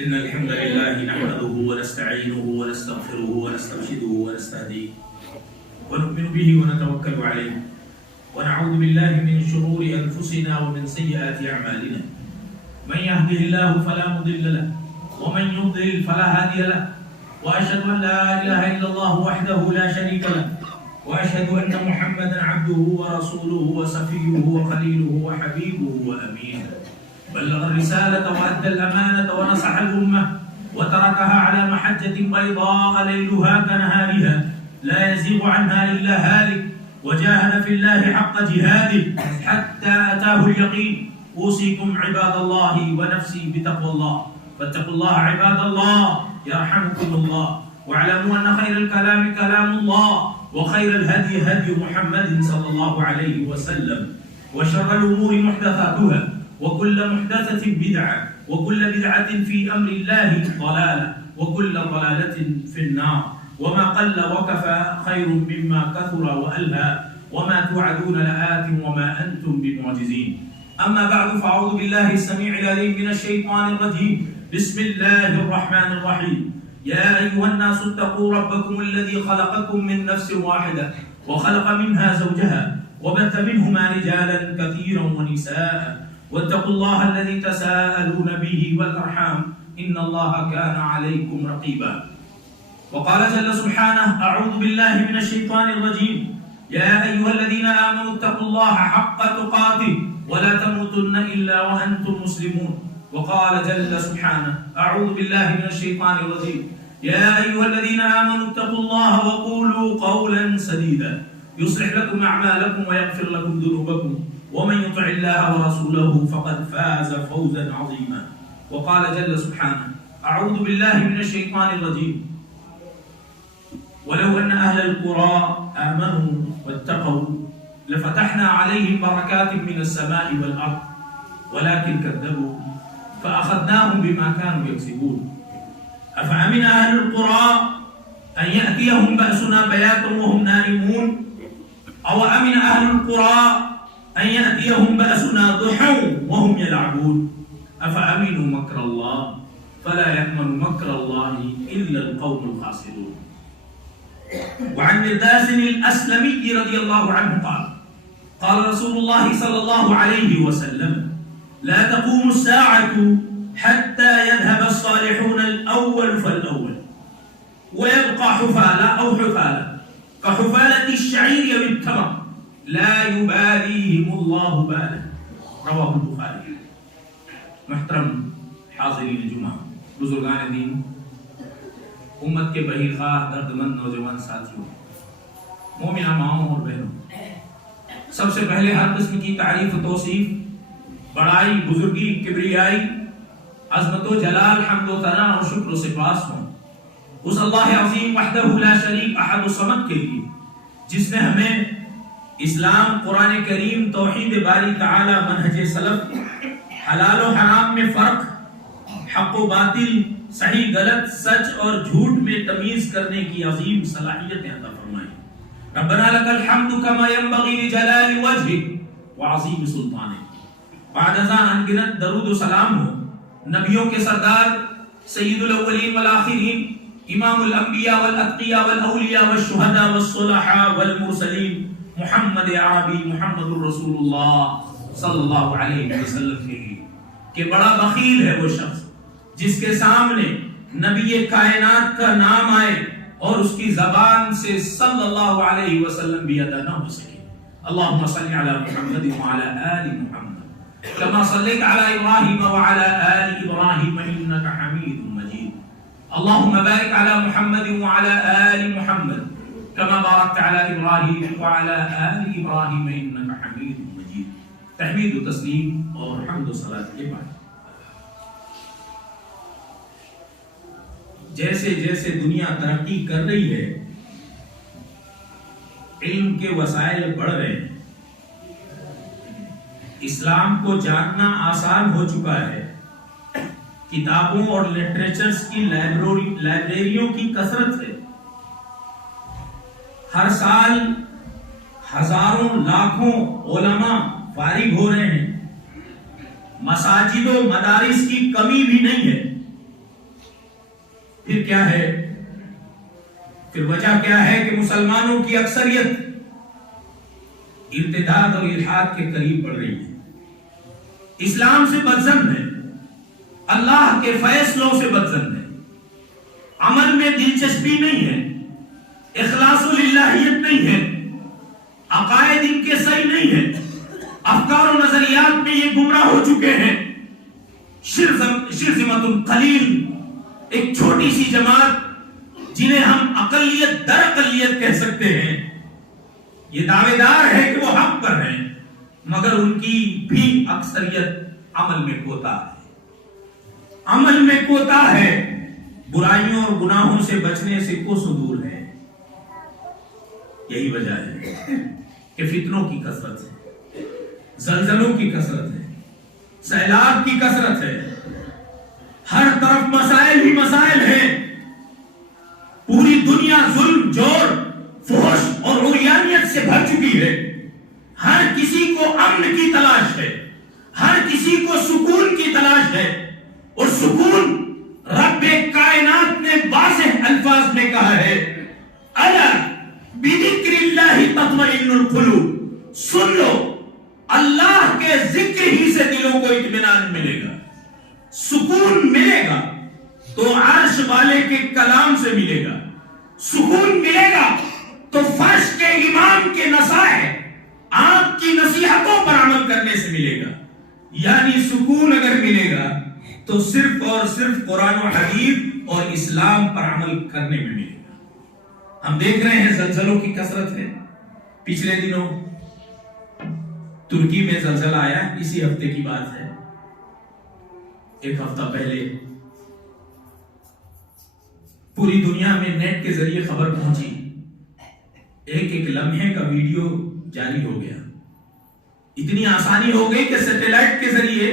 إن الحمد لله نحمده ونستعينه ونستغفره ونسترشده ونستهديه ونؤمن به ونتوكل عليه ونعوذ بالله من شرور أنفسنا ومن سيئات أعمالنا من يهده الله فلا مضل له ومن يضلل فلا هادي له وأشهد أن لا إله إلا الله وحده لا شريك له وأشهد أن محمدا عبده ورسوله وصفيه وخليله وحبيبه وأمينه بلغ الرسالة وأدى الأمانة ونصح الأمة وتركها على محجة بيضاء ليلها كنهارها لا يزيغ عنها إلا هالك وجاهد في الله حق جهاده حتى أتاه اليقين أوصيكم عباد الله ونفسي بتقوى الله فاتقوا الله عباد الله يرحمكم الله واعلموا أن خير الكلام كلام الله وخير الهدي هدي محمد صلى الله عليه وسلم وشر الأمور محدثاتها وكل محدثة بدعة وكل بدعة في أمر الله ضلالة وكل ضلالة في النار وما قل وكفى خير مما كثر وألهى وما توعدون لآت وما أنتم بمعجزين أما بعد فأعوذ بالله السميع العليم من الشيطان الرجيم بسم الله الرحمن الرحيم يا أيها الناس اتقوا ربكم الذي خلقكم من نفس واحدة وخلق منها زوجها وبث منهما رجالا كثيرا ونساء واتقوا الله الذي تساءلون به والأرحام إن الله كان عليكم رقيبا وقال جل سبحانه أعوذ بالله من الشيطان الرجيم يا أيها الذين آمنوا اتقوا الله حق تقاته ولا تموتن إلا وأنتم مسلمون وقال جل سبحانه أعوذ بالله من الشيطان الرجيم يا أيها الذين آمنوا اتقوا الله وقولوا قولا سديدا يصلح لكم أعمالكم ويغفر لكم ذنوبكم ومن يطع الله ورسوله فقد فاز فوزا عظيما وقال جل سبحانه أعوذ بالله من الشيطان الرجيم ولو أن أهل القرى آمنوا واتقوا لفتحنا عليهم بركات من السماء والأرض ولكن كذبوا فأخذناهم بما كانوا يكسبون أفأمن أهل القرى أن يأتيهم بأسنا بياتا وهم نائمون أو أمن أهل القرى أن يأتيهم بأسنا ضحى وهم يلعبون أفأمنوا مكر الله فلا يأمن مكر الله إلا القوم الخاسرون وعن مرداس الأسلمي رضي الله عنه قال رسول الله صلى الله عليه وسلم لا تقوم الساعة حتى يذهب الصالحون الأول فالأول ويبقى حفالة أو حفالة كحفالة الشعير بالتمر لا يباليهم الله بالا رواه البخاري محترم حاضرین جمعہ بزرگان دین امت کے بہیر خواہ دردمند نوجوان ساتھیوں مومنہ ماؤں اور بہنوں سب سے پہلے ہر قسم کی تعریف و توصیف بڑائی بزرگی کبریائی عظمت و جلال حمد و ثنا اور شکر و سپاس ہوں اس اللہ عظیم وحدہ لا شریک احد الصمد کے لیے جس نے ہمیں اسلام قرآن کریم توحید باری تعالی منہج سلف حلال و حرام میں فرق حق و باطل صحیح غلط سچ اور جھوٹ میں تمیز کرنے کی عظیم صلاحیتیں عطا فرمائیں ربنا لک الحمد کما ينبغي لجلال وجهك وعظیم سلطانك بعد ازاں انگنت درود و سلام ہو نبیوں کے سردار سید الاولین والآخرین امام الانبیاء والاتقیاء والاولیاء والشہداء والصلحاء والمرسلین محمد عربی محمد الرسول اللہ صلی اللہ علیہ وسلم کے لیے کہ بڑا بخیل ہے وہ شخص جس کے سامنے نبی کائنات کا نام آئے اور اس کی زبان سے صلی اللہ علیہ وسلم بھی ادا نہ ہو سکے اللہم صلی علی محمد وعلی آل محمد کما صلیت علی ابراہیم وعلی آل ابراہیم انک حمید مجید اللہم بارک علی محمد وعلی آل محمد كما باركت على إبراهيم وعلى آل إبراهيم إنك حميد مجيد تحمید و تسلیم اور حمد و صلاۃ کے بعد جیسے جیسے دنیا ترقی کر رہی ہے علم کے وسائل بڑھ رہے ہیں اسلام کو جاننا آسان ہو چکا ہے کتابوں اور لٹریچرز کی لائبریریوں کی کثرت ہے ہر سال ہزاروں لاکھوں علماء فارغ ہو رہے ہیں مساجد و مدارس کی کمی بھی نہیں ہے پھر کیا ہے؟ پھر وجہ کیا ہے کہ مسلمانوں کی اکثریت ارتداد اور الحاد کے قریب بڑھ رہی ہے، اسلام سے بدظن ہے، اللہ کے فیصلوں سے بدظن ہے، عمل میں دلچسپی نہیں ہے، اخلاص و للہیت نہیں ہے، عقائد ان کے صحیح نہیں ہے، افکار و نظریات میں یہ گمراہ ہو چکے ہیں۔ شرذمۃ قلیل، ایک چھوٹی سی جماعت جنہیں ہم اقلیت در اقلیت کہہ سکتے ہیں، یہ دعوے دار ہے کہ وہ حق پر ہیں، مگر ان کی بھی اکثریت عمل میں کوتا ہے، عمل میں کوتا ہے، برائیوں اور گناہوں سے بچنے سے کوسوں دور ہے۔ یہی وجہ ہے کہ فتنوں کی کثرت ہے، زلزلوں کی کثرت ہے، سیلاب کی کثرت ہے، ہر طرف مسائل ہی مسائل ہیں، پوری دنیا ظلم، جور، فحش اور عریانیت سے بھر چکی ہے، ہر کسی کو امن کی تلاش ہے، ہر کسی کو سکون کی تلاش ہے، اور سکون رب کائنات نے واضح الفاظ میں کہا ہے، الا بذکر اللہ تطمئن القلوب، سن لو اللہ کے ذکر ہی سے دلوں کو اطمینان ملے گا، سکون ملے گا تو عرش والے کے کلام سے ملے گا، سکون ملے گا تو فرش کے امام کے نصائح، آپ کی نصیحتوں پر عمل کرنے سے ملے گا۔ یعنی سکون اگر ملے گا تو صرف اور صرف قرآن و حدیث اور اسلام پر عمل کرنے میں ملے گا۔ ہم دیکھ رہے ہیں زلزلوں کی کثرت ہے، پچھلے دنوں ترکی میں زلزلہ آیا، اسی ہفتے کی بات ہے، ایک ہفتہ پہلے پوری دنیا میں نیٹ کے ذریعے خبر پہنچی، ایک ایک لمحے کا ویڈیو جاری ہو گیا، اتنی آسانی ہو گئی کہ سیٹلائٹ کے ذریعے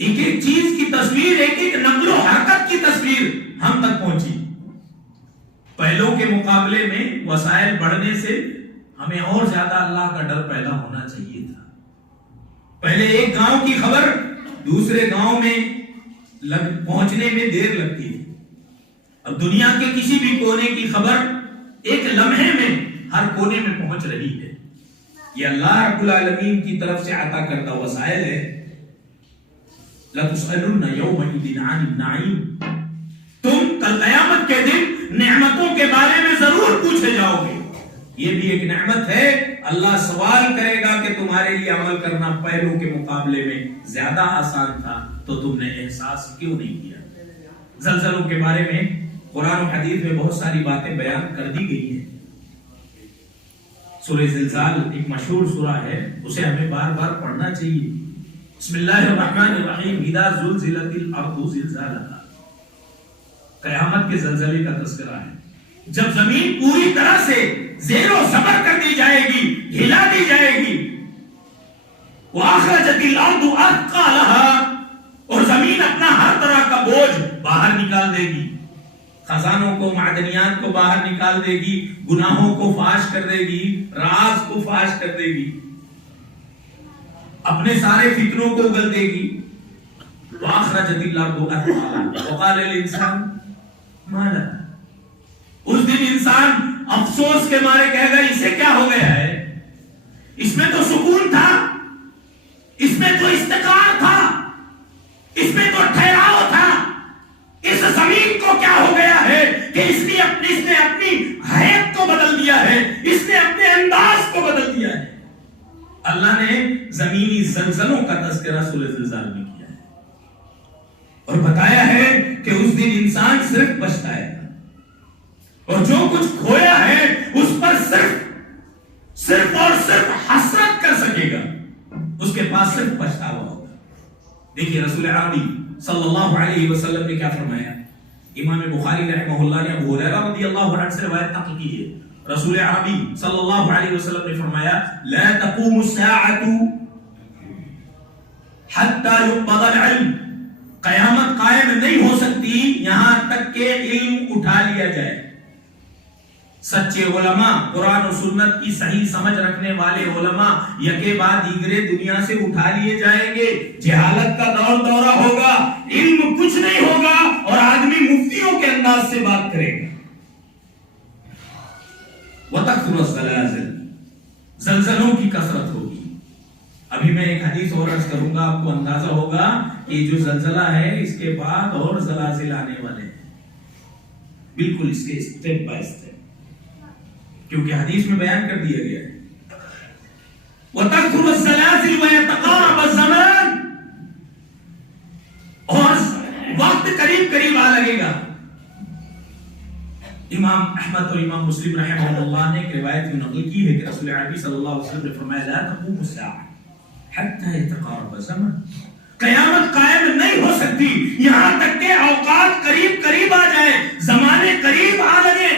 ایک ایک چیز کی تصویر، ایک ایک نقل و حرکت کی تصویر ہم تک پہنچی۔ پہلوں کے مقابلے میں وسائل بڑھنے سے ہمیں اور زیادہ اللہ کا ڈر پیدا ہونا چاہیے تھا۔ پہلے ایک گاؤں کی خبر دوسرے گاؤں میں پہنچنے میں دیر لگتی تھی، اب دنیا کے کسی بھی کونے کی خبر ایک لمحے میں ہر کونے میں پہنچ رہی ہے۔ یہ اللہ رب العالمین کی طرف سے عطا کردہ وسائل ہے۔ لَتُسْأَلُنَّ يَوْمَئِذٍ عَنِ النَّعِيمِ، تم کل قیامت کے دن نعمتوں کے بارے میں ضرور پوچھے جاؤ گے۔ یہ بھی ایک نعمت ہے، اللہ سوال کرے گا کہ تمہارے لیے عمل کرنا پہلوں کے مقابلے میں زیادہ آسان تھا تو تم نے احساس کیوں نہیں کیا۔ زلزلوں کے بارے میں قرآن و حدیث میں بہت ساری باتیں بیان کر دی گئی ہیں۔ سورہ زلزال ایک مشہور سورہ ہے، اسے ہمیں بار بار پڑھنا چاہیے۔ بسم اللہ الرحمن الرحیم، اذا زلزلت الارض زلزالها، قیامت کے زلزلے کا تذکرہ ہے، جب زمین پوری طرح سے زیر و زبر کر دی جائے گی، ہلا دی جائے گی۔ وَأَخْرَجَتِ الْأَرْضُ أَثْقَالَهَا، اور زمین اپنا ہر طرح کا بوجھ باہر نکال دے گی، خزانوں کو، معدنیات کو باہر نکال دے گی، گناہوں کو فاش کر دے گی، راز کو فاش کر دے گی، اپنے سارے فتنوں کو اگل دے گی۔ وَأَخْرَجَتِ الْأَرْضُ أَثْقَالَهَا وَقَالَ الْإِنسَانُ مَا لَهَا، اس دن انسان افسوس کے مارے کہے گا اسے کیا ہو گیا ہے، اس میں تو سکون تھا، اس میں تو استقرار تھا، اس میں تو ٹھہراؤ تھا، اس زمین کو کیا ہو گیا ہے کہ اس نے اپنی حیت کو بدل دیا ہے، اس نے اپنے انداز کو بدل دیا ہے۔ اللہ نے زمینی زلزلوں کا تذکرہ سورہ زلزال میں کیا ہے اور بتایا ہے کہ اس دن انسان صرف پچھتائے گا، اور جو کچھ کھویا ہے اس پر صرف اور صرف حسرت کر سکے گا، اس کے پاس صرف پچھتاوا ہوگا۔ دیکھیے رسول عربی صلی اللہ علیہ وسلم نے کیا فرمایا، امام بخاری رحمہ اللہ نے ابو ہریرہ رضی اللہ عنہ سے روایت نقل کی ہے، رسول عربی صلی اللہ علیہ وسلم نے فرمایا لا تقوم الساعة حتى يقبض العلم، قیامت قائم نہیں ہو سکتی یہاں تک کہ علم اٹھا لیا جائے۔ سچے علماء، قرآن و سنت کی صحیح سمجھ رکھنے والے علماء یکے بعد دیگرے دنیا سے اٹھا لیے جائیں گے، جہالت کا دور دورہ ہوگا، علم کچھ نہیں ہوگا اور آدمی مفتیوں کے انداز سے بات کرے گا۔ وَتَكْثُرُ الزَّلَازِلُ، زلزلوں کی کثرت ہوگی۔ ابھی میں ایک حدیث اور عرض کروں گا، آپ کو اندازہ ہوگا کہ جو زلزلہ ہے اس کے بعد اور زلازل آنے والے ہیں، بالکل اس کے اسٹیپ بائی اسٹیپ، کیونکہ حدیث میں بیان کر دیا گیا ہے۔ وَتَكْثُرُ الزَّلَازِلُ وَيَتَقَارَبَ الزَّمَانُ، اور وقت قریب قریب آ لگے گا۔ امام احمد اور امام مسلم رحمہ اللہ نے ایک روایت میں نقل کی ہے کہ رسول عربی صلی اللہ علیہ وسلم نے فرمایا لا تقوم الساعة حتى يتقارب الزمن، قیامت قائم نہیں ہو سکتی یہاں تک کہ اوقات قریب قریب آ جائے، زمانے قریب آ لگے۔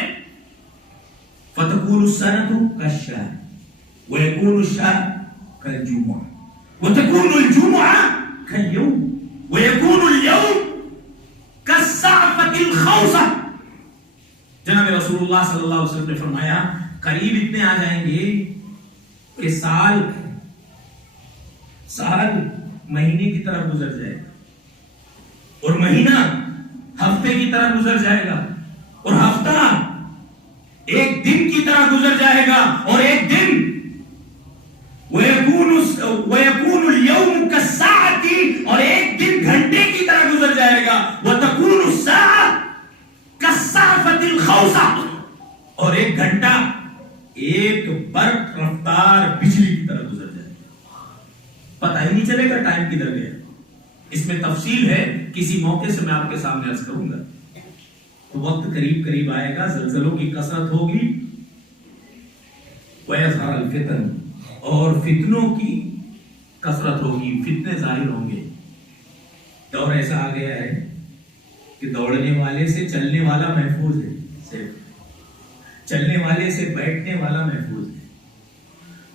فتكون السنة كالشهر ويكون الشهر كالجمعة وتكون الجمعة كاليوم ويكون اليوم كالصعفة الخوصة۔ جناب رسول اللہ صلی اللہ علیہ وسلم نے فرمایا قریب اتنے آ جائیں گے کہ سال مہینے کی طرح گزر جائے گا، اور مہینہ ہفتے کی طرح گزر جائے گا، اور ہفتہ ایک دن کی طرح گزر جائے گا، اور ایک دن وَيَكُونُ الْيَوْمُ كَالسَّاعَةِ، اور ایک دن گھنٹے کی طرح گزر جائے گا، وَتَكُونُ السَّاعَةُ كَالصَّعْفَةِ الْخَوْصَةِ، اور ایک گھنٹہ ایک برق رفتار بجلی کی طرح گزر جائے گا، پتہ ہی نہیں چلے گا ٹائم کدھر گیا۔ اس میں تفصیل ہے، کسی موقع سے میں آپ کے سامنے عرض کروں گا۔ تو وقت قریب قریب آئے گا، زلزلوں کی کثرت ہوگی، وَيَظْهَرَ الْفِتَنُ، اور فتنوں کی کثرت ہوگی، فتنے ظاہر ہوں گے۔ دور ایسا آ گیا ہے کہ دوڑنے والے سے چلنے والا محفوظ ہے، صرف چلنے والے سے بیٹھنے والا محفوظ ہے۔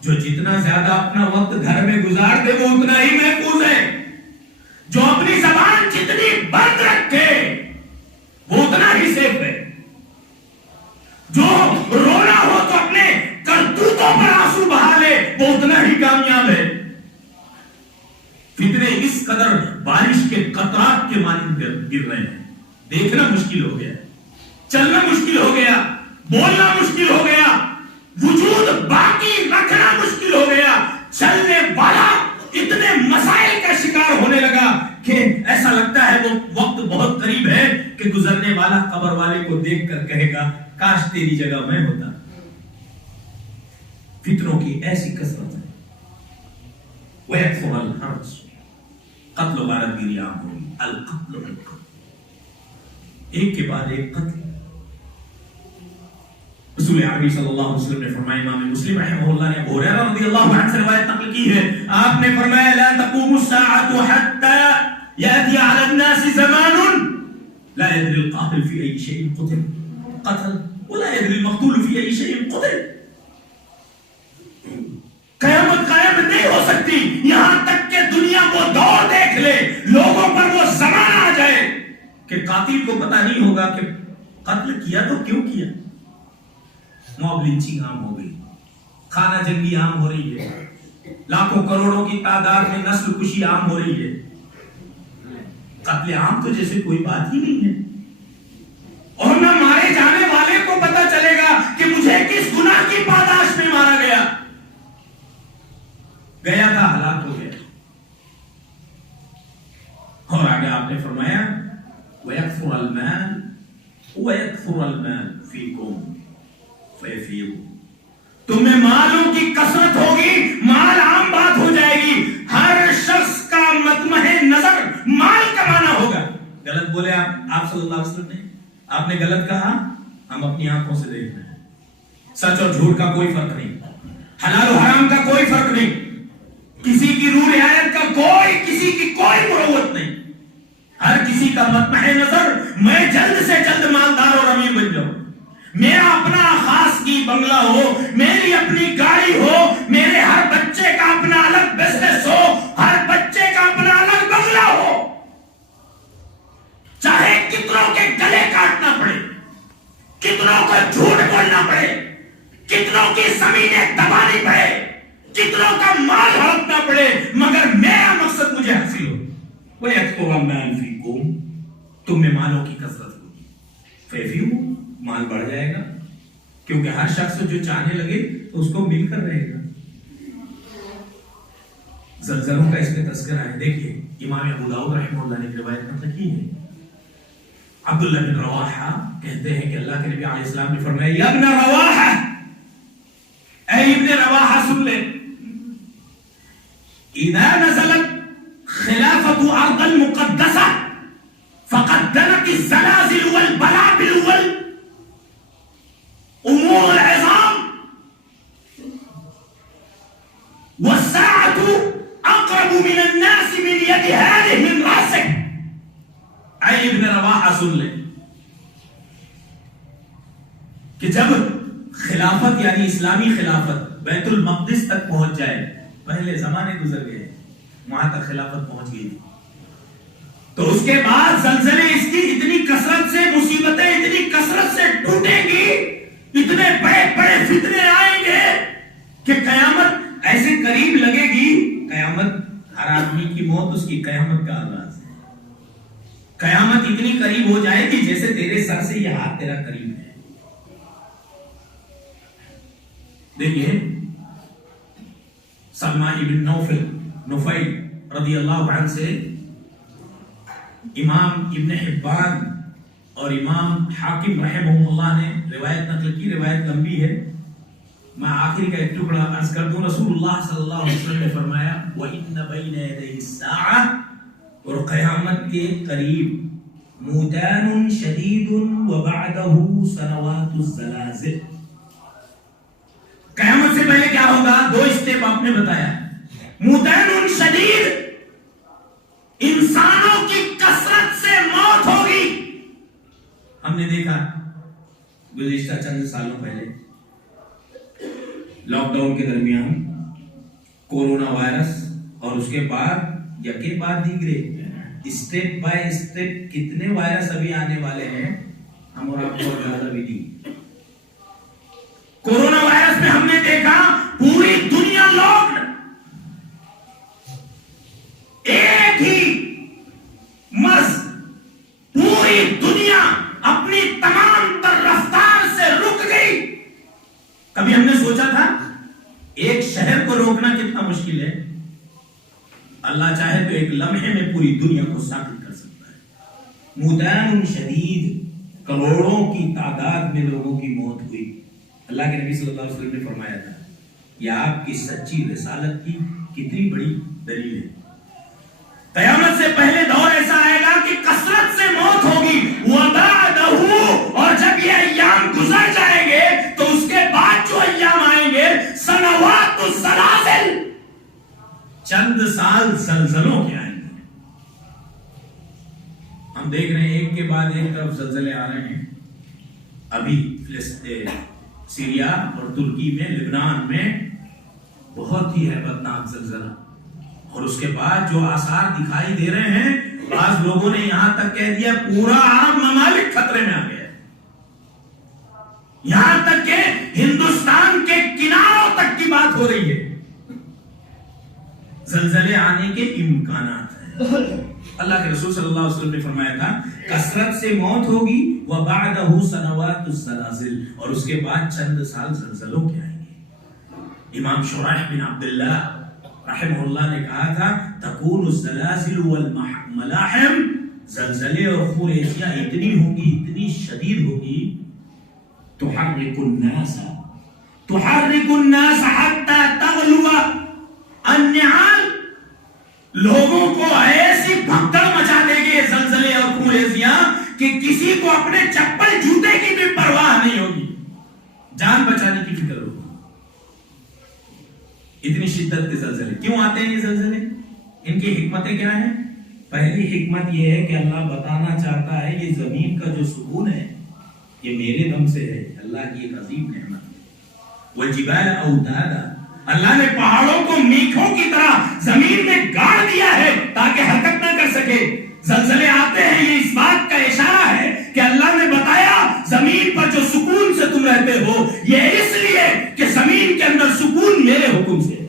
جو جتنا زیادہ اپنا وقت گھر میں گزار دے وہ اتنا ہی محفوظ ہے، جو اپنی زبان جتنی بند رکھے وہ اتنا ہی سیف ہے، جو رونا ہو تو اپنے کرتوتوں پر آنسو بہا لے وہ اتنا ہی کامیاب ہے۔ فتنے اس قدر بارش کے قطرات کے مانند گر رہے ہیں، دیکھنا مشکل ہو گیا، چلنا مشکل ہو گیا، بولنا مشکل ہو گیا، وجود باقی رکھنا مشکل ہو گیا۔ چلنے والا اتنے مسائل کا شکار ہونے لگا کہ ایسا لگتا ہے وہ وقت بہت قریب ہے کہ گزرنے والا قبر والے کو دیکھ کر کہے گا کاش تیری جگہ میں ہوتا۔ فتنوں کی ایسی کثرت ہے۔ وَيَكْثُرُ الْحَرْجُ، قتل و غارت گیری عام ہوگی، القتل والقتل، ایک کے بعد ایک قتل۔ رسول عربی صلی اللہ علیہ وسلم نے فرمایا، امام مسلم رحمہ اللہ نے ابو ہریرہ رضی اللہ عنہ سے روایت نقل کی ہے، آپ نے فرمایا لا تقوم الساعة حتى يأتي على الناس زمان لا يدري القاتل في أي شيء قتل ولا يدري المقتول في أي شيء قتل۔ قیامت قائم نہیں ہو سکتی یہاں تک کہ دنیا کو دور دیکھ لے، لوگوں پر وہ زمان آ جائے کہ قاتل کو پتہ نہیں ہوگا کہ قتل کیا تو کیوں کیا۔ موب لنچنگ عام ہو گئی، خانہ جنگی عام ہو رہی ہے، لاکھوں کروڑوں کی تعداد میں نسل کشی عام ہو رہی ہے۔ قتل عام تو جیسے کوئی بات ہی نہیں ہے، اور نہ مارے جانے والے کو پتہ چلے گا کہ مجھے کس گناہ کی پاداش میں مارا گیا تھا، ہلاک ہو گیا۔ اور آگے آپ نے فرمایا وَيَكْثُرَ الْمَالُ وَيَكْثُرَ الْمَالُ فِيكُمْ فَيَفِيضُ، تمہیں مالوں کی کثرت ہوگی، مال عام بات ہو جائے گی، ہر شخص کا مطمع نظر مال کمانا ہوگا۔ غلط بولے آپ صلی اللہ علیہ وسلم نے، آپ نے غلط کہا، ہم اپنی آنکھوں سے دیکھ رہے ہیں۔ سچ اور جھوٹ کا کوئی فرق نہیں، حلال و حرام کا کوئی فرق نہیں، کسی کی روح رعایت کا کسی کی کوئی مروت نہیں، ہر کسی کا مطمع نظر میں جلد سے جلد مالدار اور امیر بن جاؤں، میرا اپنا خاص کی بنگلہ ہو، میری اپنی گاڑی ہو، میرے ہر بچے کا اپنا الگ بزنس ہو، ہر بچے کا اپنا الگ بنگلہ ہو، چاہے کتنوں کے گلے کاٹنا پڑے، کتنوں کو جھوٹ بولنا پڑے، کتنوں کی زمینیں تباہی پڑے، کتنوں کا مال ہڑپنا پڑے، مگر میرا مقصد مجھے حاصل ہو۔ وَيَكْثُرَ فِيكُمْ، تم میں مالوں کی کثرت ہوگی، فَيَفِيهُ، مال بڑھ جائے گا، کیونکہ ہر شخص جو چاہنے لگے تو اس کو مل کر رہے گا۔ زلزلوں کا اس میں تذکرہ ہے۔ دیکھیے امام ابو داؤد رحمہ اللہ نے روایت نقل کی ہے، عبداللہ بن رواحہ کہتے ہیں کہ اللہ کے نبی علیہ السلام نے فرمایا یا ابن رواحہ، اے ابن رواحہ سن لے، اذا نزلت خلافت ارض المقدسہ فقد دنت الزلازل والبلابل والامور العظام والساعة اقرب من الناس من يد هذه من راسك۔ اے ابن رواحہ سن لے کہ جب خلافت یعنی اسلامی خلافت بیت المقدس تک پہنچ جائے، پہلے زمانے گزر گئے، وہاں تک خلافت پہنچ گئی، تو اس کے بعد زلزلے اس کی اتنی کثرت سے، مصیبتیں اتنی کثرت سے ٹوٹیں گی، اتنے بڑے بڑے فتنے آئیں گے کہ قیامت ایسے قریب لگے گی۔ قیامت، ہر آدمی کی موت اس کی قیامت کا آغاز ہے۔ قیامت اتنی قریب ہو جائے گی جیسے تیرے سر سے یہ ہاتھ تیرا قریب ہے۔ دیکھیے سلمہ ابن نفیل رضی اللہ عنہ سے امام ابن حبان اور امام حاکم رحمہ اللہ نے روایت نقل کی، روایت لمبی ہے، میں آخری کا ایک ٹکڑا عرض کر دوں۔ رسول اللہ صلی اللہ علیہ وسلم نے فرمایا وَإِنَّ بَيْنَ يَدَيْهِ السَّاعَةِ، اور قیامت کے قریب مُوتَانٌ شَدِيدٌ وَبَعْدَهُ سَنَوَاتُ الزَّلَازِلِ، قیامت سے پہلے کیا ہوگا؟ دو اسٹیپ آپ نے بتایا، مُوتَانٌ شَدِيد، انسانوں کی کثرت سے موت ہوگی۔ ہم نے دیکھا گزشتہ چند سالوں پہلے لاک ڈاؤن کے درمیان کورونا وائرس، اور اس کے بعد یکے بعد دیگرے اسٹیپ بائی اسٹیپ کتنے وائرس ابھی آنے والے ہیں ہم اور آپ کو اندازہ بھی نہیں۔ کورونا وائرس میں ہم نے دیکھا پوری دنیا لاکڈ، ایک ہی مرض پوری دنیا اپنی تمام تر رفتار سے رک گئی۔ کبھی ہم نے سوچا تھا ایک شہر کو روکنا کتنا مشکل ہے؟ اللہ چاہے تو ایک لمحے میں پوری دنیا کو ساکت کر سکتا ہے۔ مُوتَانٌ شَدِيد، کروڑوں کی تعداد میں لوگوں کی موت ہوئی۔ اللہ کے نبی صلی اللہ علیہ وسلم نے فرمایا تھا یہ آپ کی سچی رسالت کی کتنی بڑی دلیل ہے۔ قیامت سے پہلے دور ایسا آئے گا کہ کثرت سے موت ہوگی، وَبَعْدَهُ، اور جب یہ ایام گزر جائیں گے تو اس کے بعد جو ایام آئیں گے سنوات الزلازل، چند سال زلزلوں کے آئیں گے۔ ہم دیکھ رہے ہیں ایک کے بعد ایک طرف زلزلے آ رہے ہیں۔ ابھی سیریا اور ترکی میں، لبنان میں بہت ہی ہیبتناک زلزلہ، اور اس کے بعد جو آثار دکھائی دے رہے ہیں، بعض لوگوں نے یہاں تک کہہ دیا پورا عرب ممالک خطرے میں آ گیا ہے، یہاں تک کہ ہندوستان کے کناروں تک کی بات ہو رہی ہے، زلزلے آنے کے امکانات ہیں۔ اللہ کے رسول صلی اللہ علیہ وسلم نے فرمایا تھا کثرت سے موت ہوگی، وَبَعْدَهُ سَنَوَاتُ الزَّلَازِلِ، اور اس کے بعد چند سال زلزلوں کے آئیں گے۔ امام شرائح بن عبداللہ رحمہ اللہ نے کہا تھا تکون الزلازل والملاحم، زلزلے اور خونریزیاں اتنی ہوں گی، اتنی شدید ہوگی، تحرک الناس حتی تغلو النعال، لوگوں کو ایسی بھگدڑ مچا دے گی زلزلے اور خونریزیاں کہ کسی کو اپنے چپل جوتے کی بھی پرواہ نہیں ہوگی، جان بچانے کی فکر ہوگی۔ اتنی شدت کے زلزلے کیوں آتے ہیں؟ یہ زلزلے ان کی حکمتیں کیا ہیں؟ پہلی حکمت یہ ہے کہ اللہ بتانا چاہتا ہے یہ زمین کا جو سکون ہے یہ میرے دم سے ہے، اللہ کی ایک عظیم نعمت ہے۔ والجبال اوتادا، اللہ نے پہاڑوں کو میخوں کی طرح زمین میں گاڑ دیا ہے تاکہ حرکت نہ کر سکے۔ زلزلے آتے ہیں یہ اس بات کا اشارہ ہے کہ اللہ نے بتایا زمین پر جو سکون سے تم رہتے ہو یہ اس لیے اندر سکون میرے حکم سے ہے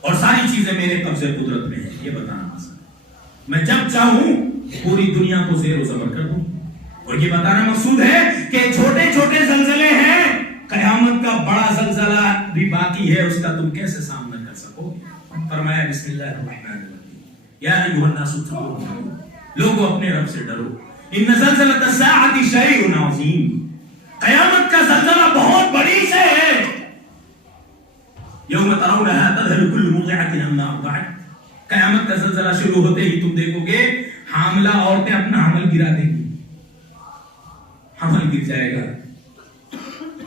اور ساری چیزیں میرے قبضے قدرت میں ہیں. یہ بتانا مقصد ہے. میں جب چاہوں پوری دنیا کو زیر و زبر کر دوں. اور یہ بتانا مقصود ہے کہ چھوٹے چھوٹے زلزلے ہیں, قیامت کا بڑا زلزلہ بھی باقی ہے, اس کا تم کیسے سامنا کر سکو گے. فرمایا بسم اللہ الرحمن الرحیم, یا ایھا الناس اتقوا ربکم, لوگوں اپنے رب سے ڈرو. ان زلزلۃ الساعۃ شیء عظیم, قیامت کا زلزلہ بہت بڑی شے ہے. یوم ترونها تذهل كل مرضعۃ عما ارضعت, قیامت کا زلزلہ شروع ہوتے ہی تم دیکھو گے حاملہ عورتیں اپنا حمل گرا دیں گی, حمل گر جائے گا.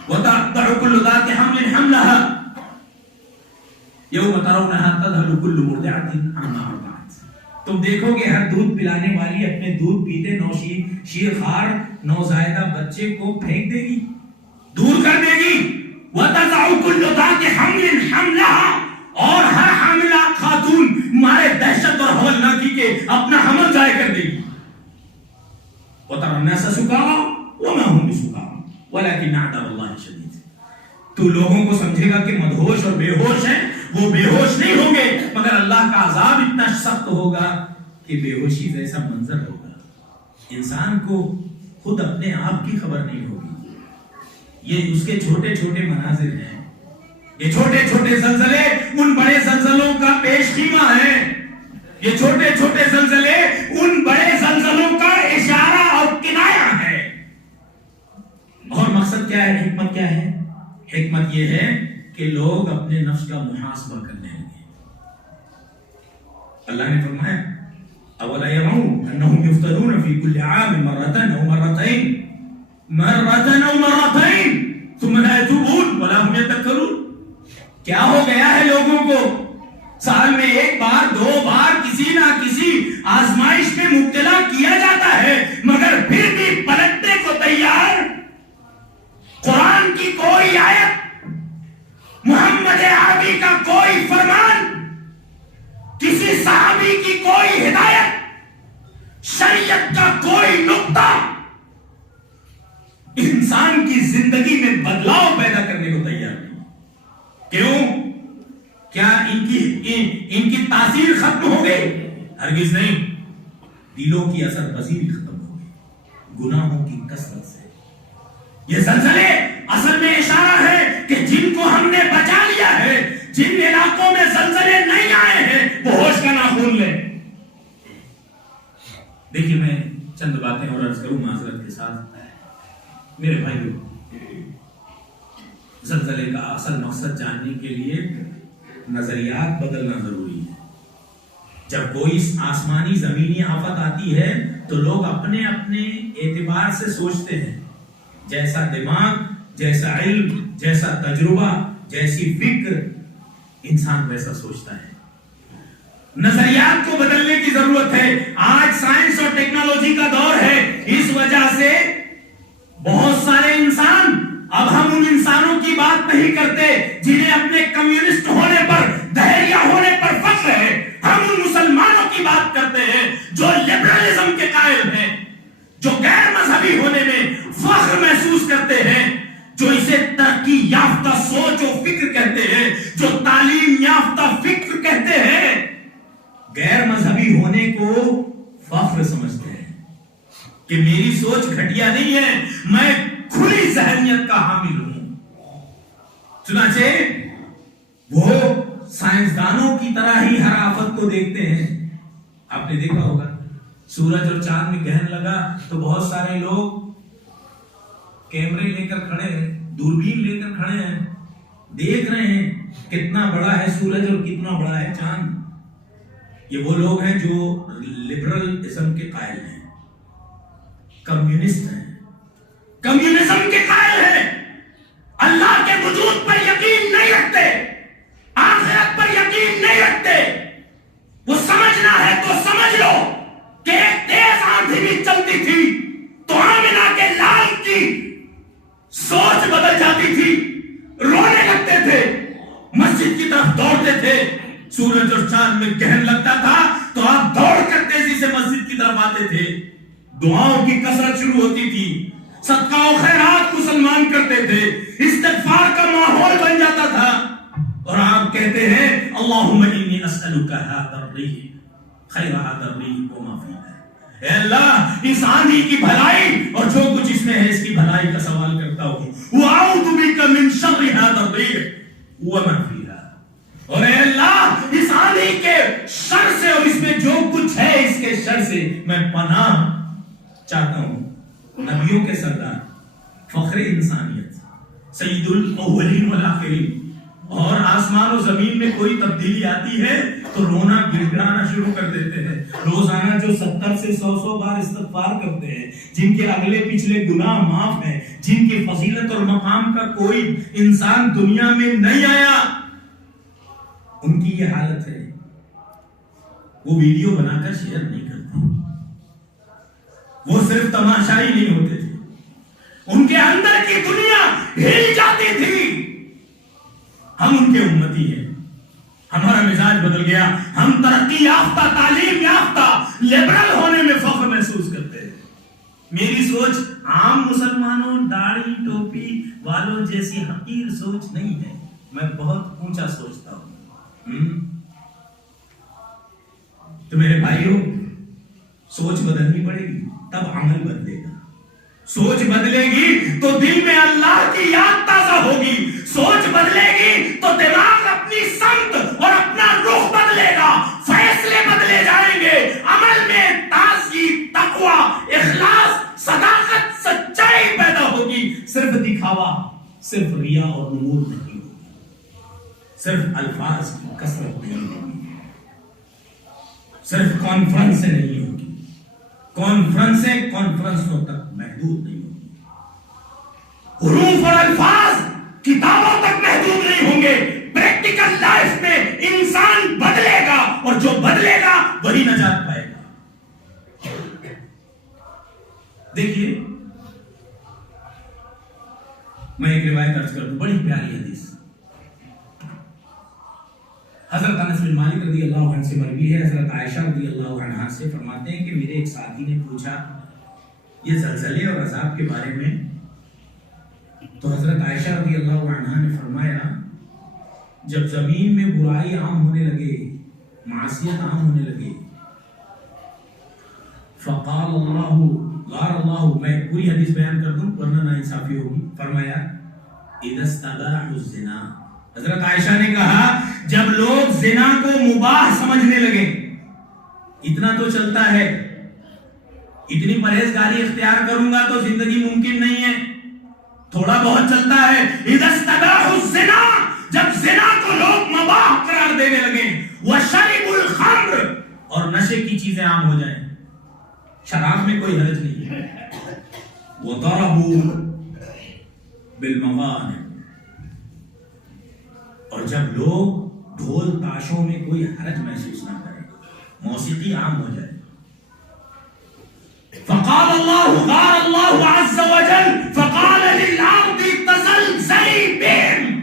وتضع كل ذات حمل حملها یوم ترونها تذهل كل مرضعۃ عما ارضعت, تم دیکھو گے ہر دودھ پلانے والی اپنے دودھ پیتے شیرخوار نوزائیدہ بچے کو پھینک دے گی, دور کر دے گی. وتضع كل ذات حمل حملها, اور ہر حاملہ خاتون مارے دہشت اور ہولناکی کے اپنا حمل ضائع کر دے گی. وترى الناس سکارى وما هم بسکارى ولكن عذاب الله شدید. تو لوگوں کو سمجھے گا کہ مدہوش اور بے ہوش ہیں, وہ بے ہوش نہیں ہوں گے, مگر اللہ کا عذاب اتنا سخت ہوگا کہ بے ہوشی جیسا منظر ہوگا. انسان کو خود اپنے آپ کی خبر نہیں ہوگی. یہ اس کے چھوٹے چھوٹے مناظر ہیں, یہ چھوٹے چھوٹے زلزلے ان بڑے زلزلوں کا پیش خیمہ ہے. یہ چھوٹے چھوٹے زلزلے ان بڑے زلزلوں کا اشارہ اور کنایہ ہے. اور مقصد کیا ہے, حکمت کیا ہے؟ حکمت یہ ہے کہ لوگ اپنے نفس کا محاسبہ کرنے لگے. اللہ نے فرمایا اولا يرون انهم يفتنون في كل عام مرة او مرتين ثم لا يتوبون ولا هم يذكرون. کیا ہو گیا ہے لوگوں کو, سال میں ایک بار دو بار کسی نہ کسی آزمائش میں مبتلا کیا جاتا ہے, مگر پھر بھی پلٹنے کو تیار. قرآن کی کوئی آیت, محمد عربی کا کوئی فرمان, کسی صحابی کی کوئی ہدایت, شریعت کا کوئی نقطہ انسان کی زندگی میں بدلاؤ پیدا کرنے کو تیار نہیں. کیوں؟ کیا ان کی تاثیر ختم ہو گئی؟ ہرگز نہیں. دلوں کی اثر پذیری ختم ہو گئی گناہوں کی کثرت سے. یہ زلزلے اصل میں اشارہ ہے کہ جن کو ہم نے بچا لیا ہے, جن علاقوں میں زلزلے نہیں آئے ہیں, وہ ہوش کا ناخن لیں. دیکھیے میں چند باتیں اور عرض کروں معذرت کے ساتھ. میرے بھائیو, زلزلے کا اصل مقصد جاننے کے لیے نظریات بدلنا ضروری ہے. جب کوئی آسمانی زمینی آفت آتی ہے تو لوگ اپنے اپنے اعتبار سے سوچتے ہیں. جیسا دماغ, جیسا علم, جیسا تجربہ, جیسی فکر, انسان ویسا سوچتا ہے. نظریات کو بدلنے کی ضرورت ہے. آج سائنس اور ٹیکنالوجی کا دور ہے, اس وجہ سے بہت سارے انسان, اب ہم ان انسانوں کی بات نہیں کرتے جنہیں اپنے کمیونسٹ ہونے پر, دہریہ ہونے پر فخر ہے. ہم ان مسلمانوں کی بات کرتے ہیں جو لبرلزم کے قائل ہیں, جو غیر مذہبی ہونے میں فخر محسوس کرتے ہیں, جو اسے ترقی یافتہ سوچ و فکر کہتے ہیں, جو تعلیم یافتہ فکر کہتے ہیں. غیر مذہبی ہونے کو فخر سمجھتے ہیں کہ میری سوچ گھٹیا نہیں ہے, میں کھلی ذہنیت کا حامل ہوں. چنانچہ وہ سائنسدانوں کی طرح ہی ہر آفت کو دیکھتے ہیں. آپ نے دیکھا ہوگا سورج اور چاند میں گرہن لگا تو بہت سارے لوگ کیمرے لے کر کھڑے ہیں, دوربین لے کر کھڑے ہیں, دیکھ رہے ہیں کتنا بڑا ہے سورج اور کتنا بڑا ہے چاند. یہ وہ لوگ ہیں جو لبرلزم کے قائل ہیں, کمیونسٹ ہیں, کمیونزم کے قائل ہیں, اللہ کے وجود پر یقین نہیں رکھتے, آخرت پر یقین نہیں رکھتے. وہ سمجھنا ہے تو سمجھ لو کہ ایک تیز آندھی بھی چلتی تھی تو آمنہ کے لال کی سوچ بدل جاتی تھی, رونے لگتے تھے, مسجد کی طرف دوڑتے تھے. سورج اور چاند میں گرہن لگتا تھا تو آپ دوڑ کر تیزی سے مسجد کی طرف آتے تھے. دعاؤں کی کثرت شروع ہوتی تھی, صدقہ و خیرات مسلمان کرتے تھے, استغفار کا اللہم انی اسألک ھذا الریح خیر ھذا الریح وما فیہ، اے اللہ اس آندھی کی بھلائی اور جو کچھ اس میں ہے اس کی بھلائی کا سوال کرتا ہوں، واعوذ بک من شر ھذا الریح وما فیہ، اور اے اللہ اس آندھی کے شر سے اور اس میں جو کچھ ہے اس کے شر سے میں پناہ چاہتا ہوں۔ نبیوں کے سردار، فخر انسانیت، سید الاولین والآخرین، اور آسمان و زمین میں کوئی تبدیلی آتی ہے تو رونا گڑگڑانا شروع کر دیتے ہیں۔ روزانہ جو 70 سے 100 بار استغفار کرتے ہیں، جن کے اگلے پچھلے گناہ معاف ہیں، جن کی فضیلت اور مقام کا کوئی انسان دنیا میں نہیں آیا، ان کی یہ حالت ہے۔ وہ ویڈیو بنا کر شیئر نہیں کرتے، وہ صرف تماشائی نہیں ہوتے تھے، ان کے اندر کی دنیا ہل جاتی تھی۔ ہم ان کے امتی ہیں، ہمارا مزاج بدل گیا، ہم ترقی یافتہ، تعلیم یافتہ، لبرل ہونے میں فخر محسوس کرتے ہیں۔ میری سوچ عام مسلمانوں داڑھی ٹوپی والوں جیسی حقیر سوچ نہیں ہے، میں بہت اونچا سوچتا ہوں۔ تو میرے بھائیوں، سوچ بدلنی پڑے گی تب عمل بدلے گا، سوچ بدلے گی تو دل میں اللہ کی یاد تازہ ہوگی، سوچ بدلے گی تو دماغ اپنی سمت اور اپنا رخ بدلے گا، فیصلے بدلے جائیں گے، عمل میں تازگی، تقوی، اخلاص، صداقت، سچائی پیدا ہوگی۔ صرف دکھاوا، صرف ریا اور نمود نہیں ہوگی، صرف الفاظ کی کثرت نہیں ہوگی، صرف کانفرنس سے نہیں ہوگی، کانفرنسوں تک محدود نہیں ہوگی، حروف اور الفاظ کتابوں تک محدود نہیں ہوں گے۔ پریکٹیکل لائف میں انسان بدلے گا اور جو بدلے گا وہی نجات پائے گا۔ دیکھیے، میں ایک روایت عرض کر دوں، بڑی پیاری حدیث، حضرت انس بن مالک رضی اللہ عنہ سے مروی ہے، حضرت عائشہ رضی اللہ عنہا سے فرماتے ہیں کہ میرے ایک ساتھی نے پوچھا یہ زلزلے اور عذاب کے بارے میں، تو حضرت عائشہ رضی اللہ عنہا نے فرمایا جب زمین میں برائی عام ہونے لگے، معصیت عام ہونے لگے، فقال اللہ غار اللہ، میں پوری حدیث بیان کر دوں ورنہ ناانصافی ہوگی، فرمایا اذا استباحوا الزنا، حضرت عائشہ نے کہا جب لوگ زنا کو مباح سمجھنے لگے، اتنا تو چلتا ہے، اتنی پرہیزگاری اختیار کروں گا تو زندگی ممکن نہیں ہے، تھوڑا بہت چلتا ہے، اذا استباحوا الزنا، جب زنا کو لوگ مباح قرار دینے لگے، وشربوا الخمر، اور نشے کی چیزیں عام ہو جائیں، شراب میں کوئی حرج نہیں ہے، وضربوا بالمغانم، اور جب لوگ ڈھول تاشوں میں کوئی حرج محسوس نہ کرے، موسیقی عام ہو جائے، فقال اللہ غار اللہ عز وجل فقال للارض تزلزلی بهم،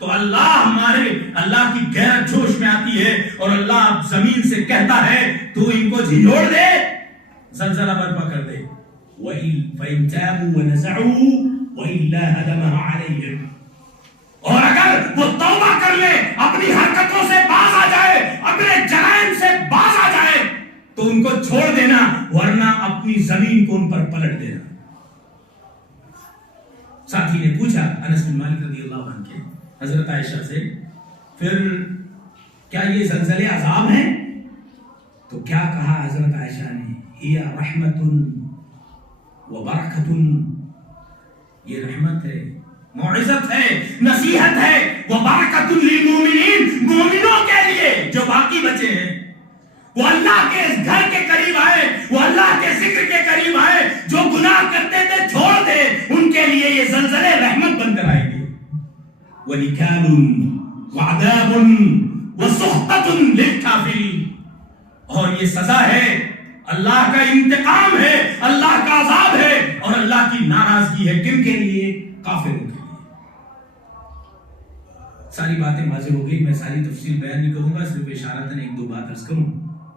تو اللہ کی غیرت جوش میں آتی ہے اور اللہ زمین سے کہتا ہے تو ان کو جھنجھوڑ دے، زلزلہ برپا کر دے، فَإِن تَابُوا وَنَزَعُوا وَإِلَّا هَدَمَهَا عَلَيْهِمْ، اور اگر وہ توبہ کر لے، اپنی حرکتوں سے باز آ جائے، اپنے جرائم سے باز آ جائے تو ان کو چھوڑ دینا، ورنہ اپنی زمین کو ان پر پلٹ دینا۔ ساتھی نے پوچھا انس بن مالک رضی اللہ عنہ کے حضرت عائشہ سے، پھر کیا یہ زلزلے عذاب ہیں؟ تو کیا کہا حضرت عائشہ نے، ہی رحمت و برکت، یہ رحمت ہے، موعظت ہے، نصیحت ہے، وہ برکت للمومنین، مومنوں کے لیے جو باقی بچے ہیں، وہ اللہ کے گھر کے قریب آئے، وہ اللہ کے ذکر کے قریب آئے، جو گناہ کرتے تھے چھوڑ دے، ان کے لیے یہ زلزلے رحمت بن کر آئیں گے۔ وَنِكَالٌ وَعَذَابٌ وَسُخْطَةٌ لِلْكَافِرِينَ، اور یہ سزا ہے، اللہ کا انتقام ہے، اللہ کا عذاب ہے، اور اللہ کی ناراضگی ہے، کن کے لیے؟ کافروں کے لیے۔ ساری باتیں واضح ہو گئی، میں ساری تفصیل بیان نہیں کروں گا، صرف اشارتاً ایک دو بات عرض کروں۔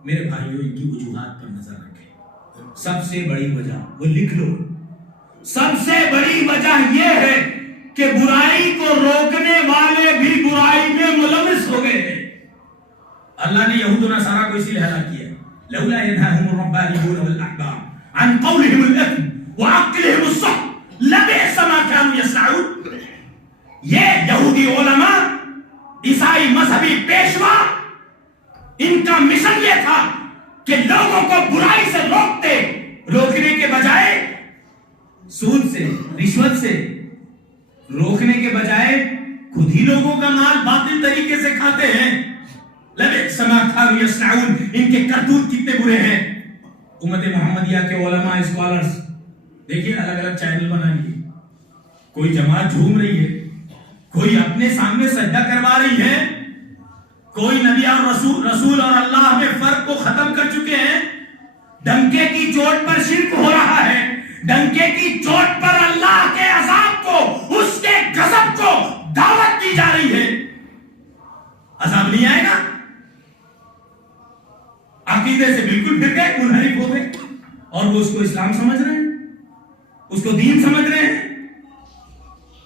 میرے بھائیوں، ان کی وجوہات پر نظر رکھیں۔ سب سے بڑی وجہ، وہ لکھ لو، سب سے بڑی وجہ یہ ہے کہ برائی کو روکنے والے بھی برائی میں ملوث ہو گئے ہیں۔ اللہ نے یہود و نصارہ کو اسی لیے ہلاک کیا. لولا ينهاهم الربانيون والاحبار عن قولهم الاثم وعقلهم السحت لبئس ما كانوا يصنعون. یہ یہودی علماء، عیسائی مذہبی پیشوا، ان کا مشن یہ تھا کہ لوگوں کو برائی سے روکنے کے بجائے، سود سے، رشوت سے روکنے کے بجائے خود ہی لوگوں کا مال باطل طریقے سے کھاتے ہیں. لبئس ما كانوا يصنعون. ان کے کرتوت کتنے برے ہیں. امت محمدیہ کے علماء، اسکالرز دیکھیے الگ الگ چینل بنا لیے، کوئی جماعت جھوم رہی ہے، کوئی اپنے سامنے سجدہ کروا رہی ہے، کوئی نبی اور رسول اور اللہ میں فرق کو ختم کر چکے ہیں. ڈنکے کی چوٹ پر شرک ہو رہا ہے، ڈنکے کی چوٹ پر اللہ کے عذاب کو، اس کے غضب کو دعوت دی جا رہی ہے. عذاب نہیں آئے گا؟ عقیدے سے بالکل پھر گئے، منحرف ہو گئے، اور وہ اس کو اسلام سمجھ رہے ہیں، اس کو دین سمجھ رہے ہیں.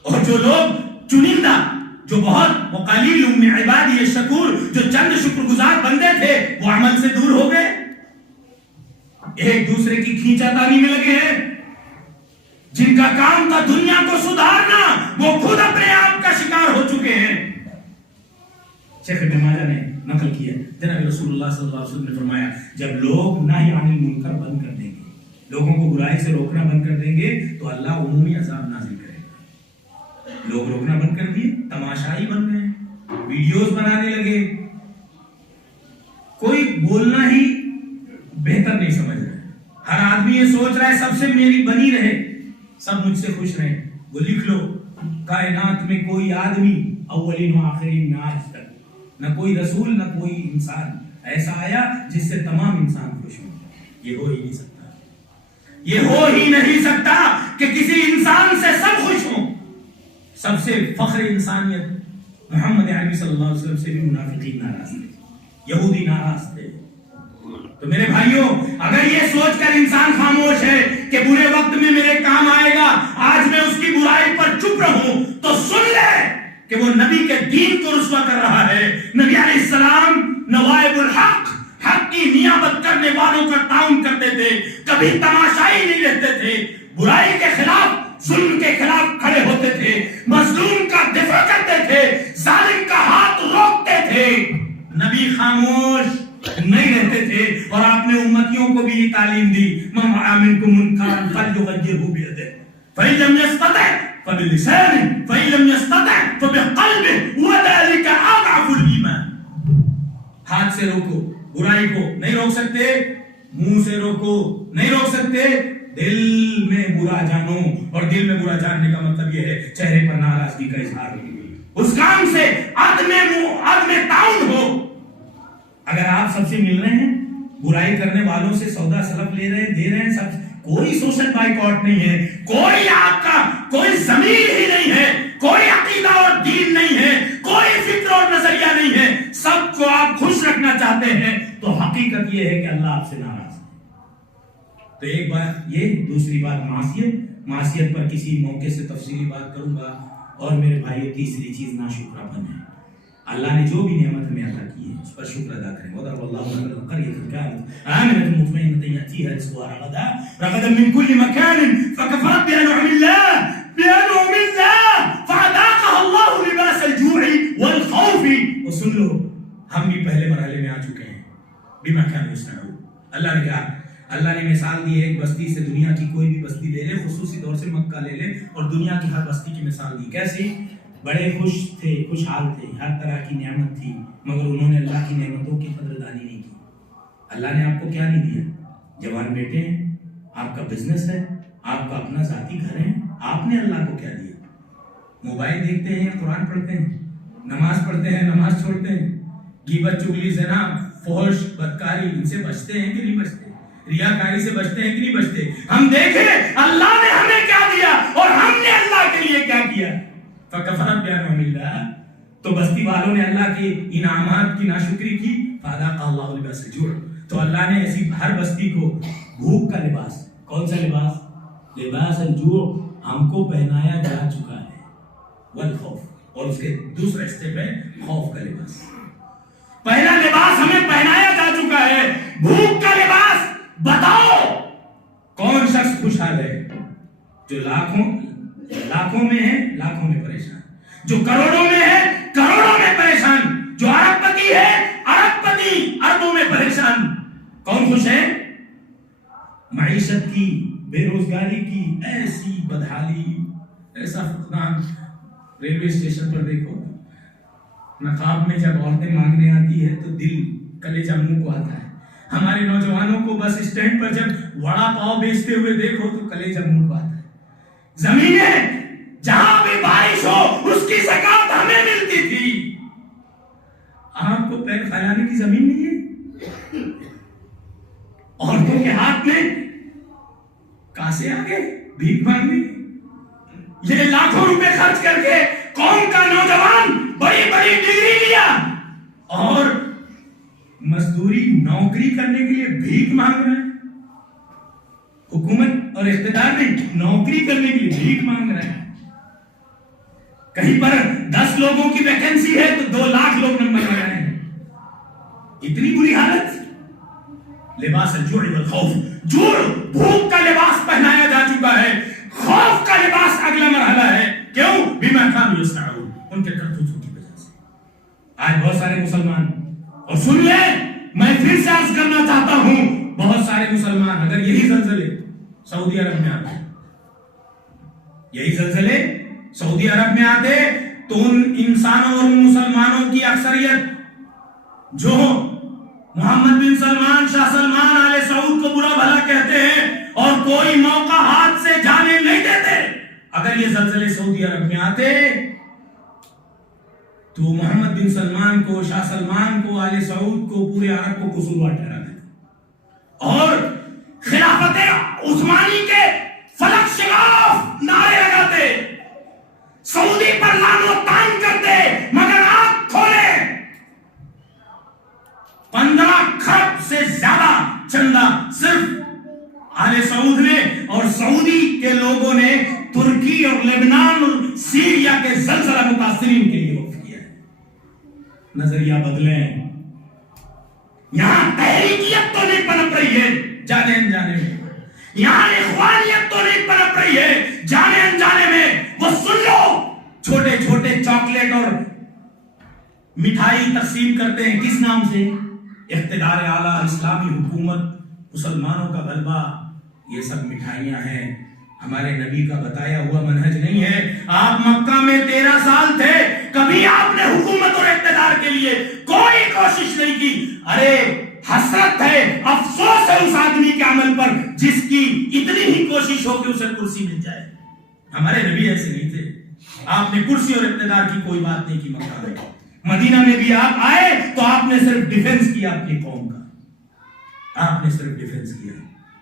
اور جو لوگ چنندہ، جو بہت وقلیل من عبادی الشکور، جو چند شکر گزار بندے تھے، وہ عمل سے دور ہو گئے، ایک دوسرے کی کھینچا تانی میں لگے ہیں. جن کا کام تھا دنیا کو سدھارنا، وہ خود اپنے آپ کا شکار ہو چکے ہیں. شیخ ابن ماجہ نے نقل کیا، جناب رسول اللہ صلی اللہ علیہ وسلم نے فرمایا، جب لوگ نہی عن المنکر بند کر دیں گے، لوگوں کو برائی سے روکنا بند کر دیں گے، تو اللہ عمومی عذاب نازل کرے گا. لوگ روکنا بند کر دیے، تماشائی بن گئے، ویڈیوز بنانے لگے، کوئی بولنا ہی بہتر نہیں سمجھ رہا ہے. ہر آدمی یہ سوچ رہا ہے سب سے میری بنی رہے، سب مجھ سے خوش رہیں. وہ لکھ لو، کائنات میں کوئی آدمی اولین و آخرین میں آج تک نہ کوئی رسول نہ کوئی انسان ایسا آیا جس سے تمام انسان خوش ہوں. یہ ہو ہی نہیں سکتا، یہ ہو ہی نہیں سکتا کہ کسی انسان سے سب خوش ہوں. سب سے فخر انسانیت محمد عربی صلی اللہ علیہ وسلم سے بھی منافقین ناراض تھے، یہودی ناراض تھے. تو میرے بھائیوں، اگر یہ سوچ کر انسان خاموش ہے کہ برے وقت میں میرے کام آئے گا، آج میں اس کی برائی پر چپ رہوں، تو سن لے کہ وہ نبی کے دین کو رسوا کر رہا ہے. نبی علیہ السلام نوائب الحق، حق کی نیابت کرنے والوں کا تعاون کرتے تھے، کبھی تماشائی نہیں رہتے تھے، برائی کے خلاف، ظلم کے خلاف کھڑے ہوتے تھے، مظلوم کا دفاع کرتے تھے، ظالم کا ہاتھ روکتے تھے. نبی خاموش نہیں رہتے تھے، اور آپ نے امتیوں کو بھی یہ تعلیم دی، من رأى منکم منکرا فلیغیرہ بیدہ فإن لم یستطع فبلسانه فإن لم يستطع فبقلبه وذلك اضعف الایمان. ہاتھ سے روکو برائی کو، نہیں روک سکتے، منہ سے روکو، نہیں روک سکتے، دل میں برا جانو. اور دل میں برا جاننے کا مطلب یہ ہے چہرے پر ناراضگی کا اظہار ہو، اس کام سے عدم تعاون ہو. اگر آپ سب سے مل رہے ہیں، برائی کرنے والوں سے سودا سلف لے رہے ہیں، دے رہے ہیں، سب کوئی سوشل بائیکاٹ نہیں ہے، کوئی آپ کا کوئی ضمیر ہی نہیں ہے، کوئی عقیدہ اور دین نہیں ہے، کوئی فکر اور نظریہ نہیں ہے، سب کو آپ خوش رکھنا چاہتے ہیں، تو حقیقت یہ ہے کہ اللہ آپ سے ناراض ہے. تو ایک بات یہ، دوسری بات معصیت پر کسی موقع سے تفصیلی بات کروں گا. اور میرے بھائیو، تیسری چیز ناشکراپن ہے. اللہ نے جو بھی نعمت ہمیں عطا کی ہے اس پر شکر ادا کریں. وَضَرَبَ اللَّهُ مَثَلًا قَرْيَةً كَانَتْ آمِنَةً مُطْمَئِنَّةً يَأْتِيهَا رِزْقُهَا رَغَدًا مِنْ كُلِّ مَكَانٍ فَكَفَرَتْ بِأَنْعُمِ اللَّهِ فَأَذَاقَهَا اللَّهُ لِبَاسَ الْجُوعِ وَالْخَوْفِ. اور سن لو، ہم بھی پہلے مرحلے میں آ چکے ہیں. بِمَا كَانُوا يَصْنَعُونَ. اللہ نے کہا، اللہ نے مثال دی ہے ایک بستی سے، دنیا کی کوئی بھی بستی لے لے، خصوصی طور سے مکہ لے لے، اور دنیا کی ہر بستی کی مثال دی. کیسی؟ بڑے خوش تھے، خوشحال تھے، ہر طرح کی نعمت تھی، مگر انہوں نے اللہ کی نعمتوں کی قدردانی نہیں کی. اللہ نے آپ کو کیا نہیں دیا؟ جوان بیٹے ہیں، آپ کا بزنس ہے، آپ کا اپنا ذاتی گھر ہے، آپ نے اللہ کو کیا دیا؟ موبائل دیکھتے ہیں، قرآن پڑھتے ہیں، نماز پڑھتے ہیں، نماز چھوڑتے ہیں، غیبت، چغلی، زنا، فحش، بدکاری، ان سے بچتے ہیں کہ نہیں بچتے؟ ریاکاری سے بچتے ہیں کہ نہیں بچتے؟ ہم دیکھیں اللہ نے ہمیں کیا دیا اور ہم نے اللہ کے لیے کیا کیا. فَكَفَرَتْ بِأَنْعُمِ اللَّهِ. تو بستی والوں نے اللہ کے انعامات کی ناشکری کی. فَأَذَاقَهَا اللَّهُ لِبَاسَ الْجُوعِ. تو اللہ نے ایسی ہر بستی کو بھوک کا لباس، کون سا لباس؟ لباس الجوع ہم کو پہنایا جا چکا ہے. والخوف، اور اس کے دوسرا اسٹیپ ہے خوف کا لباس. پہلا لباس لباس ہمیں پہنایا جا چکا ہے. بھوک کا لباس. بتاؤ کون شخص خوشحال ہے؟ جو لاکھوں میں ہے لاکھوں میں پریشان, جو کروڑوں میں ہے کروڑوں میں پریشان, جو ارب پتی ہے ارب پتی اربوں میں پریشان. کون خوش ہے؟ معیشت کی, بے روزگاری کی ایسی بدحالی, ایسا فقدان. ریلوے اسٹیشن پر دیکھو, نقاب میں جب عورتیں مانگنے آتی ہے تو دل کلیجہ منہ کو آتا ہے. ہمارے نوجوانوں کو بس اسٹینڈ پر جب وڑا پاؤ بیچتے ہوئے دیکھو تو کلیجہ منہ کو آتا ہے. زمینیں جہاں بھی بارش ہو اس کی زکات ہمیں ملتی تھی. آپ کو پیر پھیلانے کی زمین نہیں ہے. عورتوں کے ہاتھ میں کاسے آ گئے بھیک مانگنے. یہ لاکھوں روپے خرچ کر کے قوم کا نوجوان بڑی بڑی ڈگری لیا اور مزدوری نوکری کرنے کے لیے بھیک مانگ رہے ہیں. حکومت اور اقتدار میں نوکری کرنے کے لیے بھیک مانگ رہے ہیں. کہیں پر 10 لوگوں کی ویکینسی ہے تو 2 لاکھ لوگ نمبر لگا رہے ہیں. اتنی بری حالت. لباس الجوع والخوف, جوع بھوک کا لباس پہنایا جا چکا ہے. خوف کا لباس اگلا مرحلہ ہے. کیوں؟ بما كانوا يصنعون, ان کے کرتوتوں کی وجہ سے. آج بہت سارے مسلمان, اور سن لیں میں پھر سے عرض کرنا چاہتا ہوں, بہت سارے مسلمان اگر یہی زلزلے سعودی عرب میں آتے, یہی زلزلے سعودی عرب میں آتے تو ان انسانوں اور مسلمانوں کی اکثریت جو محمد بن سلمان, شاہ سلمان آل سعود کو برا بھلا کہتے ہیں اور کوئی موقع ہاتھ سے جانے نہیں دیتے, اگر یہ زلزلے سعودی عرب میں آتے تو محمد بن سلمان کو, شاہ سلمان کو, آل سعود کو, پورے عرب کو قصوروار ٹھہرا دیتے اور خلافت عثمانی کے فلک شگاف نعرے لگاتے, سعودی پر لعن و طعن کرتے. مگر آنکھ کھولے, 15 کھرب سے زیادہ چندہ صرف آل سعود نے اور سعودی کے لوگوں نے ترکی اور لبنان اور سیریا کے زلزلہ متاثرین کے لیے وقف کیا ہے. نظریہ بدلیں. یہاں تحریکیت تو نہیں پنپ رہی ہے جانے انجانے میں, یہاں اخوانیت تو نہیں پنپ رہی ہے جانے انجانے میں. وہ سن لو, چھوٹے چھوٹے چاکلیٹ اور مٹھائی تقسیم کرتے ہیں کس نام سے؟ اقتدار اعلیٰ, اسلامی حکومت, مسلمانوں کا غلبہ. یہ سب مٹھائیاں ہیں, ہمارے نبی کا بتایا ہوا منہج نہیں ہے. آپ مکہ میں 13 سال تھے, کبھی آپ نے حکومت اور اقتدار کے لیے کوئی کوشش نہیں کی. ارے حسرت ہے, افسوس ہے اس آدمی کے عمل پر جس کی اتنی ہی کوشش ہو کہ اسے کرسی مل جائے. ہمارے نبی ایسے نہیں تھے. آپ نے کرسی اور اقتدار کی کوئی بات نہیں کی مکہ میں. مدینہ میں بھی آپ آئے تو آپ نے صرف ڈیفنس کیا اپنی قوم کا, آپ نے صرف ڈیفنس کیا.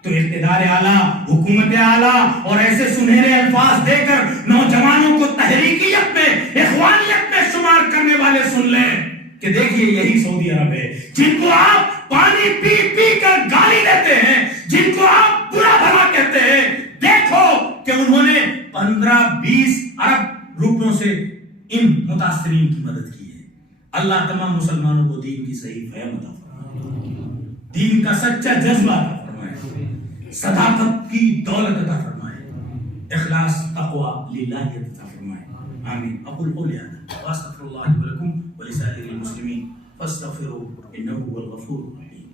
تو اقتدار اعلیٰ, حکومت اعلیٰ اور ایسے سنہرے الفاظ دے کر نوجوانوں کو تحریکیت میں, اخوانیت میں شمار کرنے والے سن لیں کہ دیکھیے یہی سعودی عرب ہے جن کو آپ پانی پی پی کر گالی دیتے ہیں, جن کو آپ برا بھلا کہتے ہیں. دیکھو کہ انہوں نے 15-20 ارب روپیوں سے ان متاثرین کی مدد کی ہے. اللہ تمام مسلمانوں کو دین کی صحیح فہم عطا فرمائے, دین کا سچا جذبہ عطا فرمائے, صداقت کی دولت عطا فرمائے, اخلاص تقوی للہیت عطا فرمائے. آمین. اقول قولی هذا واستغفر الله لي ولكم ولسائر المسلمين فاستغفروه انه هو الغفور الرحيم.